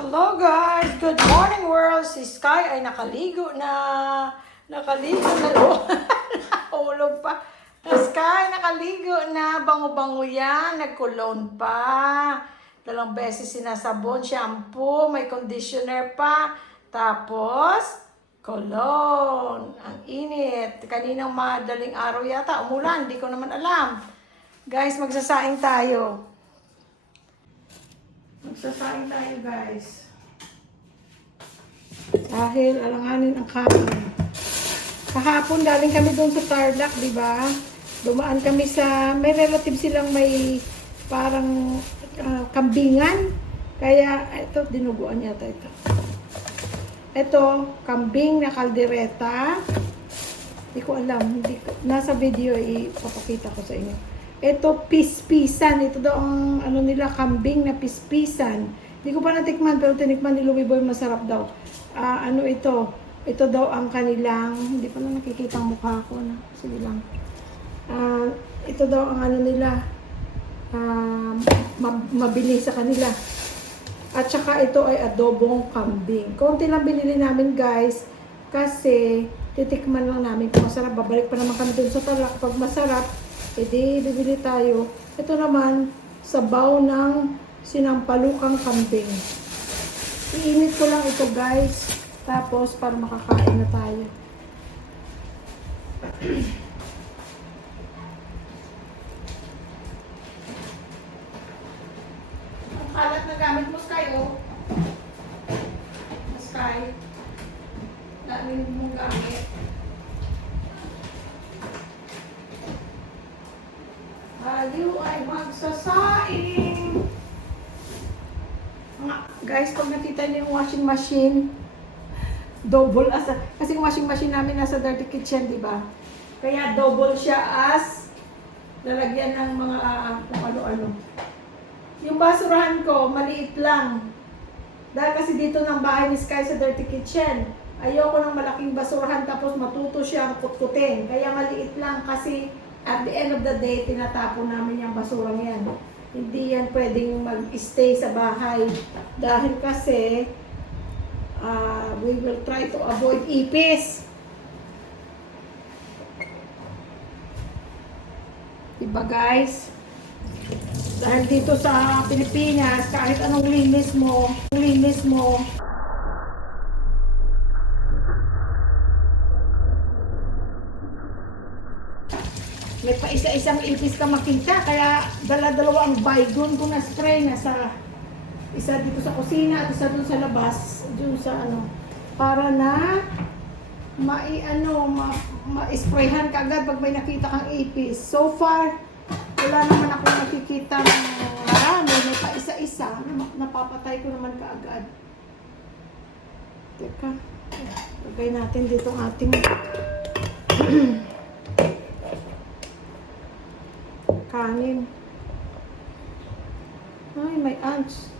Hello guys! Good morning world! Si Sky ay nakaligo na. Nakaligo na. Nahulog pa. Sky nakaligo na. Bango-bango yan. Nag-cologne pa. 2 beses sinasabon. Shampoo. May conditioner pa. Tapos, cologne. Ang init. Kaninang madaling araw yata. Umulan. Hindi ko naman alam. Guys, magsasaing tayo. Magsasaing tayo guys. Dahil alanganin ang kanin. Kahapon galing kami doon sa Tarlac, di ba? Dumaan kami sa, may relative silang may parang kambingan. Kaya ito, dinuguan yata ito. Ito, kambing na kaldereta. Hindi ko alam. Nasa video ipapakita ko sa inyo. Ito, pispisan. Ito daw ang ano nila, kambing na pispisan. Hindi ko pa natikman, pero tinikman ni Louie Boy, masarap daw. Ano ito? Ito daw ang kanilang, hindi pa na nakikita ang mukha ko. Na. Sige lang. Ito daw ang ano nila, mabili sa kanila. At saka ito ay adobong kambing. Konti lang binili namin guys, kasi titikman lang namin kung masarap. Babalik pa naman kami dun sa Tarlac. Pag masarap, edi bibili tayo. Ito naman, sabaw ng sinampalukang kambing. Iinit ko lang ito guys. Tapos para makakain na tayo. Ang kalat na gamit mo, Sky, oh. Sky. Dami mong gamit. Tayo ay magsasaing. Guys, pag nakita niyo yung washing machine, double as, kasi yung washing machine namin nasa dirty kitchen, di ba? Kaya double siya as lalagyan ng mga kung ano-ano. Yung basurahan ko, maliit lang. Dahil kasi dito ng bahay ni Sky sa dirty kitchen, ayoko ng malaking basurahan tapos matuto siyang kutkutin. Kaya maliit lang kasi at the end of the day, tinatapon namin yung basurang yan. Hindi yan pwedeng mag-stay sa bahay. Dahil kasi, we will try to avoid ipis. Diba guys? Dahil dito sa Pilipinas, kahit anong linis mo, may pa isa-isang ipis ka makita, kaya dala-dalawa ang Baygon ko na spray na sa isa dito sa kusina at isa dun sa labas, dun sa ano, para na ma-sprayhan ka agad pag may nakita kang ipis. So far, wala naman ako nakikita ng marami, may pa isa-isa, napapatay ko naman kaagad. Teka, lagay natin dito ang ating kanin. Ay, may ants.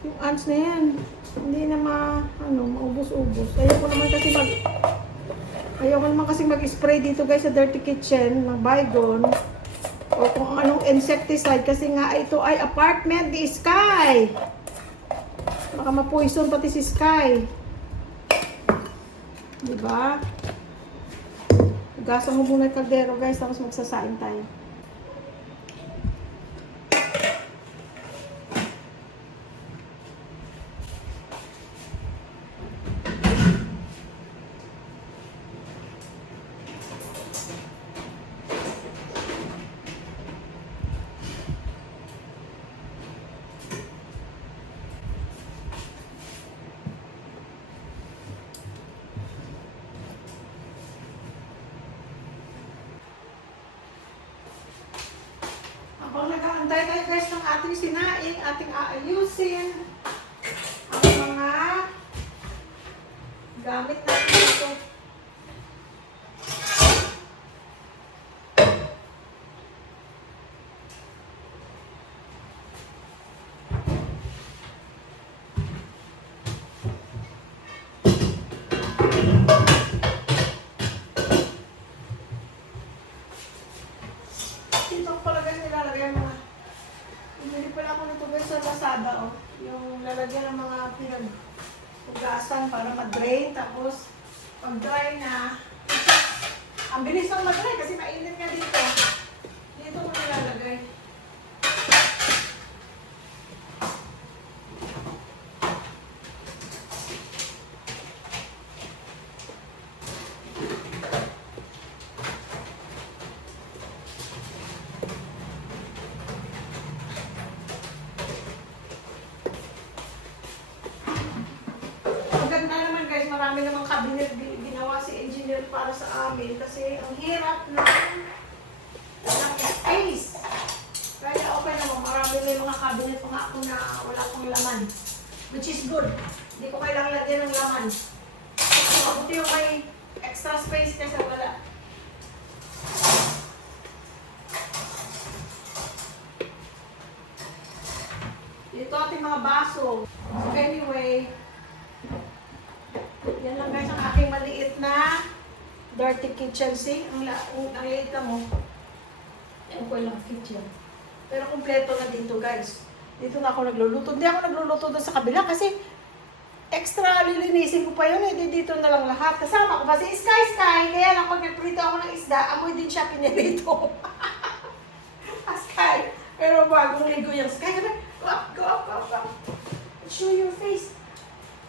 Yung ants na yan, hindi na maubos-ubos. Ayoko naman kasi mag-spray dito guys sa dirty kitchen ng Baygon o kung anong insecticide kasi nga ito ay apartment ni Sky. Baka ma-poison pati si Sky. Diba? Gasan mo muna yung kaldero guys, tapos magsasain tayo. Habang nag-aantay tayo guys ng ating sinaing, ating aayusin ang mga gamit natin dito. Dito ko pala guys nilalagay mga. Bumili pala ako nito guys sa Lazada, oh. Yung lalagyan ng mga pinagpugasan para ma-drain. Tapos, pag dry na, ang bilis ng mag-dry kasi mainit nga dito. Dito ko nilalagay. Maganda naman guys, marami namang cabinet ginawa si engineer para sa amin kasi ang hirap ng space. Kaya okay naman, marami na yung mga cabinet mga ako na wala akong laman. Which is good. Hindi ko kailangan lagyan ng laman. Mabuti yung may extra space kasi wala. Ito ating mga baso. So anyway, yan lang guys ang aking maliit na dirty kitchen sink. Ang liit na mo. Yan ko lang kitchen. Pero kumpleto na dito guys. Dito na ako nagluluto. Hindi ako nagluluto doon sa kabila kasi extra lilinisin ko pa yun eh. Dito na lang lahat. Kasama ko pa si Sky. Kaya lang pag nagprito ako ng isda, amoy din siya pinirito. Sky. Pero bagong ligo yung Sky. Go up. Show your face.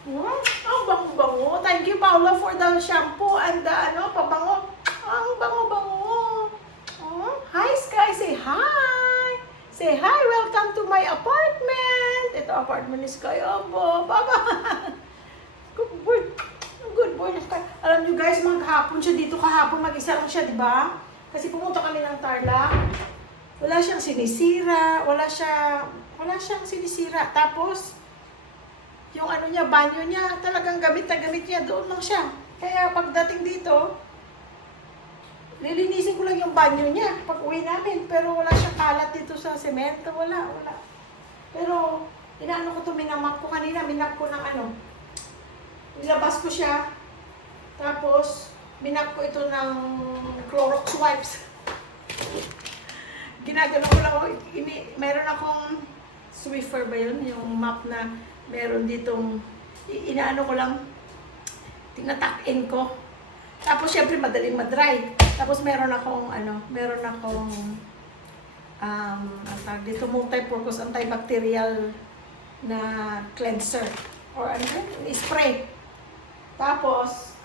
Ang bango-bango. Thank you, Paula, for the shampoo and the pabango. Ang bango-bango. Hi, Sky. Say hi. Say hi. Welcome to my apartment. Ito apartment ni Sky. Opo. Baba. Good boy. Good boy na Sky. Alam nyo guys, maghapon siya dito. Kahapon mag-isa lang siya, di ba? Kasi pumunta kami ng Tarlac. Wala siyang sinisira. Wala siyang sinisira. Tapos, yung niya, banyo niya, talagang gamit na gamit niya, doon lang siya. Kaya pagdating dito, lilinisin ko lang yung banyo niya pag uwi namin. Pero wala siyang kalat dito sa semento, wala. Pero, inaano ko to, minamap ko kanina, minap ko ng nilabas ko siya. Tapos, minap ko ito ng Clorox wipes. Ginagano ko lang, meron akong Swiffer ba yun? Yung map na meron ditong, inaano ko lang, tinatap-in ko. Tapos syempre madaling ma-dry. Tapos meron akong dito multi-purpose antibacterial na cleanser. Or spray. Tapos,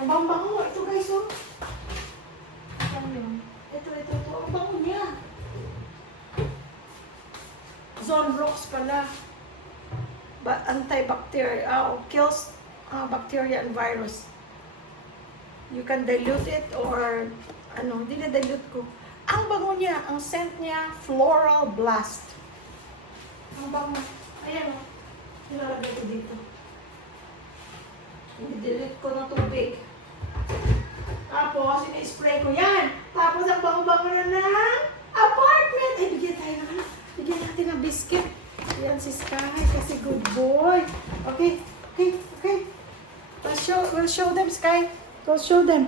nabang-bango. Ito guys, oh. Ito. Ang bango niya. Zonrox pala. But antibacterial, kills bacteria and virus. You can dilute it or dinadilute ko. Ang bango niya, ang scent niya, Floral Blast. Ang bango. Ayan o. Nilalagay ko dito. Dilute ko ng tubig. Tapos, ini-spray ko yan. Tapos, ang bango-bango na ng apartment. Ay, bigyan natin ng biscuit. Yan si Sky kasi good boy. Okay. We'll show them, Sky. Go show them.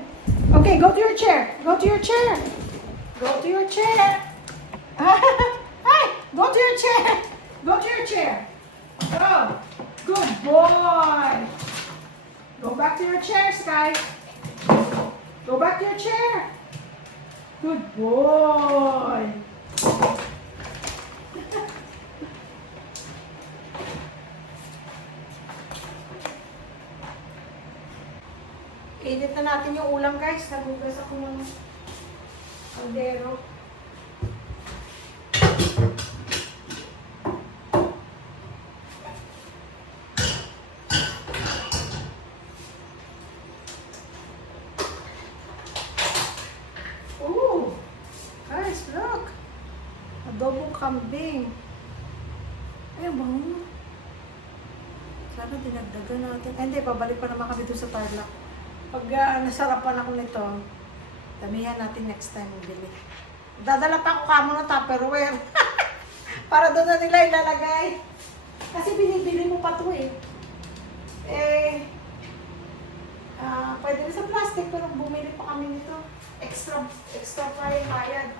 Okay, go to your chair. Hi, go to your chair. Go. Good boy. Go back to your chair, Sky. Go back to your chair. Good boy. Init na natin yung ulam guys. Nagugas ako ng kaldero. Ooh! Guys, look! Adobong kambing. Ay, bango. Sana dinagdagan natin. Ay, hindi, babalik pa naman kami doon sa Tarlac. Pag nasarapan ako nito, damihan natin next time bili. Dadala pa ako kamo ng Tupperware. Para doon na nila ilalagay. Kasi binibili mo pa ito eh. Pwede rin sa plastic pero bumili pa kami nito. Extra pa yung bayad.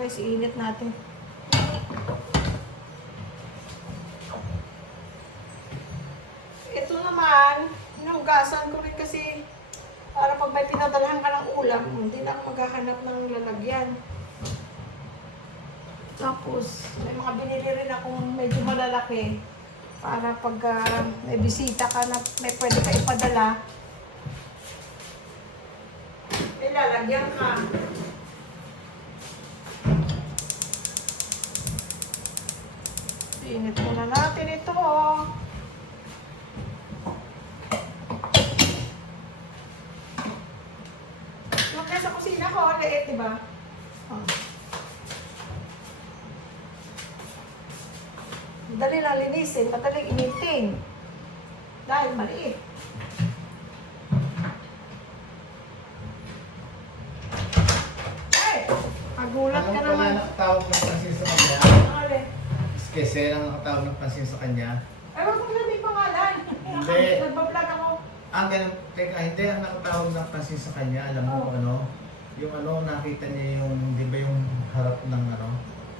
guys, iinit natin. Ito naman, hinugasan ko rin kasi para pag may pinadalhan ka ng ulam, hindi na ako maghahanap ng lalagyan. Tapos, may mga binili rin akong medyo malalaki para pag may bisita ka na may pwede ka ipadala, may lalagyan ka. Init muna natin ito. Yung kaya sa kusina ko, liit, diba? Oh. Madali lang linisin, madaling initin. Dahil maliit. Ay! Magulat ka naman. Alam ko na nakatawag ng pansin sa kanya. Ano? Kasi lang nakatawag ng pansin sa kanya. Ay, wag mong sabihin pangalan. Hindi. Nagbablog ako. Ang ganun, teka, hindi ang nakatawag ng pansin sa kanya. Alam mo kung ano? Yung ano, nakita niya yung, di ba yung harap ng ano,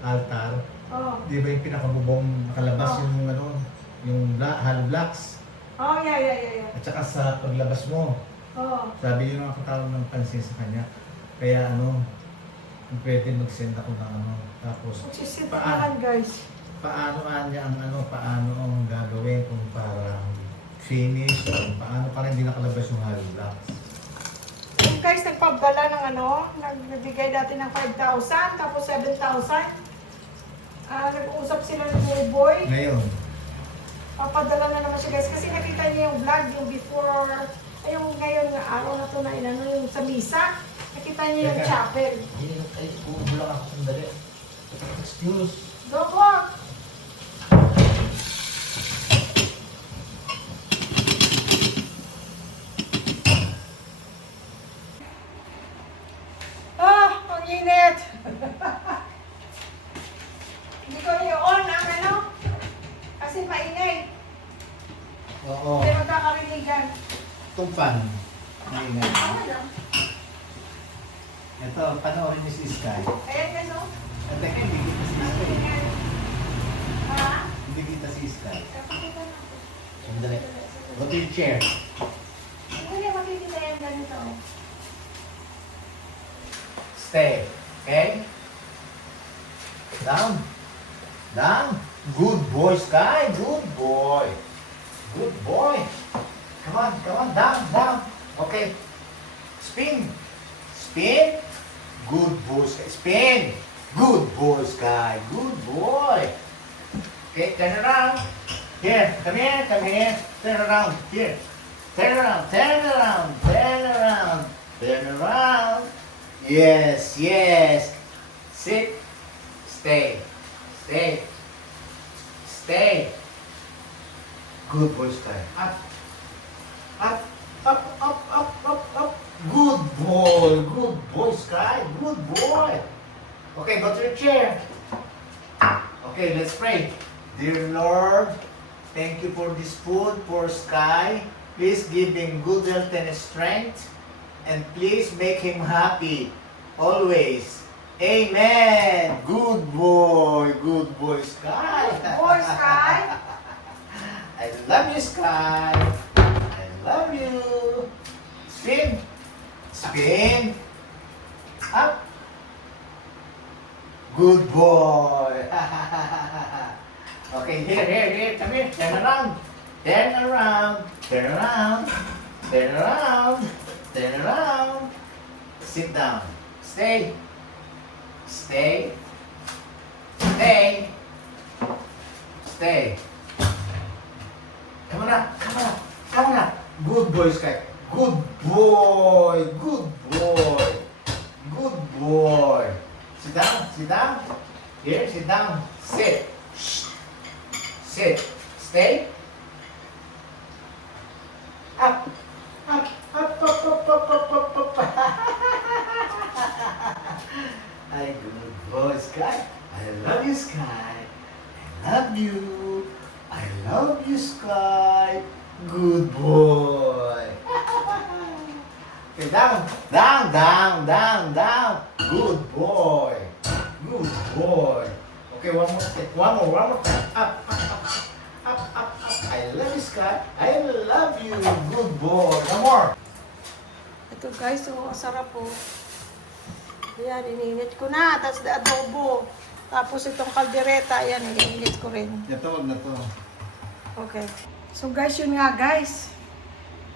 altar? Oh. Di ba yung pinakabubong nakalabas yung ano, yung hollow blocks? Oh, yeah. At saka sa paglabas mo, Oh. sabi yung nakatawag ng pansin sa kanya. Kaya ano, pwede mag-send ako ng ano. Tapos, Magsisit naman, guys. paano niya ang ano, paano ang gagawin kung parang finish, o paano para hindi nakalabas yung hollow blocks. Yung guys, nagpabdala ng ano, nagbibigay dati ng 5,000, tapos 7,000. Nag-uusap sila ng Boy. Ngayon, Papadala na naman siya, guys. Kasi nakita niya yung vlog, yung before, ay yung ngayon na araw na to na inano, yung sa misa. Nakita niya yung Teka. chapel. ay, kukulang ako sandali. Excuse. Don't walk! Ang init! Hindi ko i-on ang ano, kasi maingay. Oo. Hindi magkakarinigan. Itong fan. Ngayon. Ano lang? Ito, panoorin niyo si Sky. Ayan guys, oh. At teka, hindi kita si Ang Sky. ingay. Ha? Hindi kita si Sky. Kapakita natin. Sandali. Go to your chair. Hindi niya makikita yan ganito. Stay. Okay? Down. Down. Good boy, Sky. Good boy. Good boy. Come on, come on. Down, down. Okay. Spin. Spin. Good boy, Sky. Spin. Good boy, Sky. Good boy. Okay, turn around. Here, come here, come here. Turn around. Here. Turn around, turn around, turn around, turn around. Yes, yes. Sit. Stay. Stay. Stay. Good boy, Sky. Up. Up. Up, up, up, up, up. Good boy. Good boy, Sky. Good boy. Okay, go to your chair. Okay, let's pray. Dear Lord, thank you for this food for Sky. Please give him good health and strength. And please make him happy. Always. Amen. Good boy. Good boy, Sky. Boy, Sky. I love you, Sky. I love you. Spin. Spin. Up. Good boy. Okay, here. Come here. Turn around. Turn around. Turn around. Turn around. Turn around. Sit down. Stay. Stay. Stay. Stay. Come on up. Come on up. Come on up. Good boy, Sky. Good boy. Good boy. Good boy. Sit down. Sit down. Here, sit down. Sit. Sit. Stay. Up. Up. Up. Ay, good boy, Sky. I love you, Sky. I love you. I love you, Sky. Good boy. Okay, down. Down. Good boy. Good boy. Okay, one more step. One more time. Up, up, up, up, up, up. I love you, Sky. I love you. Good boy. One more. Ito guys, so ang sarap po. Ayan, ininit ko na. Tapos adobo. Tapos itong kaldereta, ayan, ininit ko rin. Ito, na to. Okay. So guys, yun nga guys.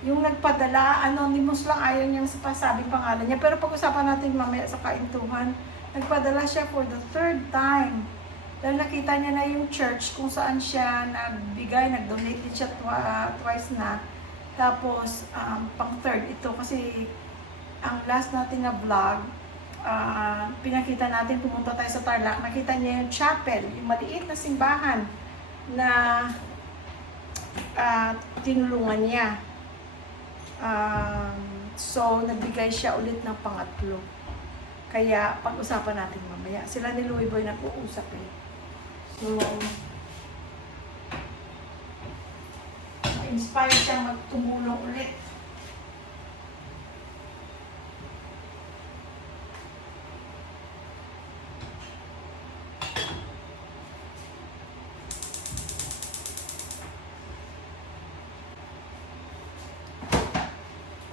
Yung nagpadala, anonymous lang, ayaw niyang pasabing pangalan niya. Pero pag-usapan natin mamaya sa kaintuhan. Nagpadala siya for the 3rd time. Dahil nakita niya na yung church kung saan siya nagbigay, nag-donate din siya twice na. Tapos, pang 3rd ito kasi ang last natin na vlog, pinakita natin, pumunta tayo sa Tarlac, nakita niya yung chapel, yung maliit na simbahan na tinulungan niya. So, nagbigay siya ulit ng pangatlo. Kaya, pag-usapan natin mamaya. Sila ni Louie Boy nag-uusap eh. So, ma-inspire siyang magtumulong ulit.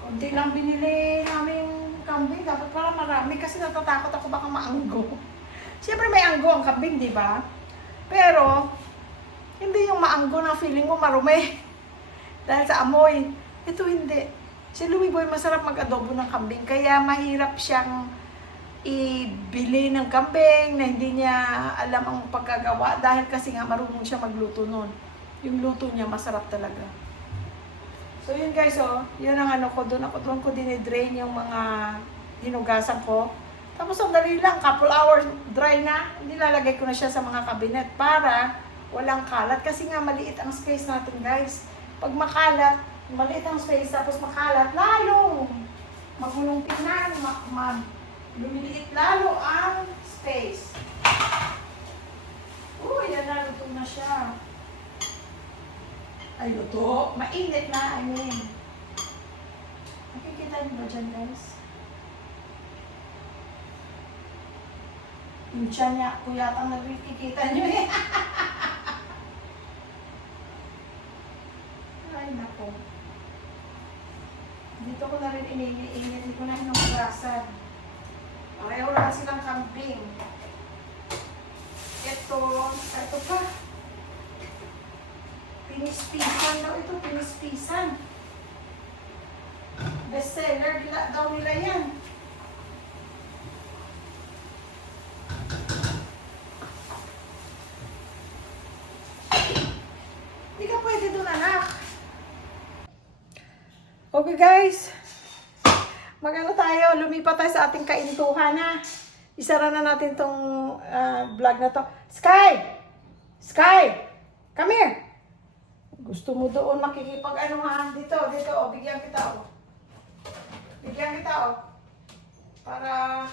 Konti lang binili namin kambing. Dapat para marami kasi natatakot ako baka maanggo. Siyempre may anggo ang kambing, di ba? Pero, hindi yung maanggo na feeling mo marumi. Dahil sa amoy. Ito hindi. Si Louie Boy masarap mag-adobo ng kambing. Kaya mahirap siyang ibili ng kambing na hindi niya alam ang pagkagawa. Dahil kasi nga marunong siya magluto nun. Yung luto niya masarap talaga. So yun guys, yun ang ko doon ko dinidrain yung mga hinugasan ko. Tapos sandali lang, couple hours dry na, nilalagay ko na siya sa mga kabinet para walang kalat. Kasi nga maliit ang space natin guys. Pag makalat, maliit ang space tapos makalat, lalo magulong tingnan, lumiliit lalo ang space. Yan na, luto na siya. Ay, luto. Mainit na, I mean. Nakikita niyo ba dyan, guys? Yung tiyan niya, kuyatang nakikita niyo eh. Ay, nako. Dito ko na rin init. Hindi ko na hinugasan. Pareho lang silang kambing. Ito pa. Pinispisan daw ito, pinispisan. Bestseller daw nila yan. Hindi ka pwede doon, anak. Okay guys. Magano tayo, lumipat tayo sa ating kaintuhan na. Isara na natin tong vlog na to. Sky! Sky! Come here! Gusto mo doon makikipag-anuhan dito, bigyan kita Bigyan kita para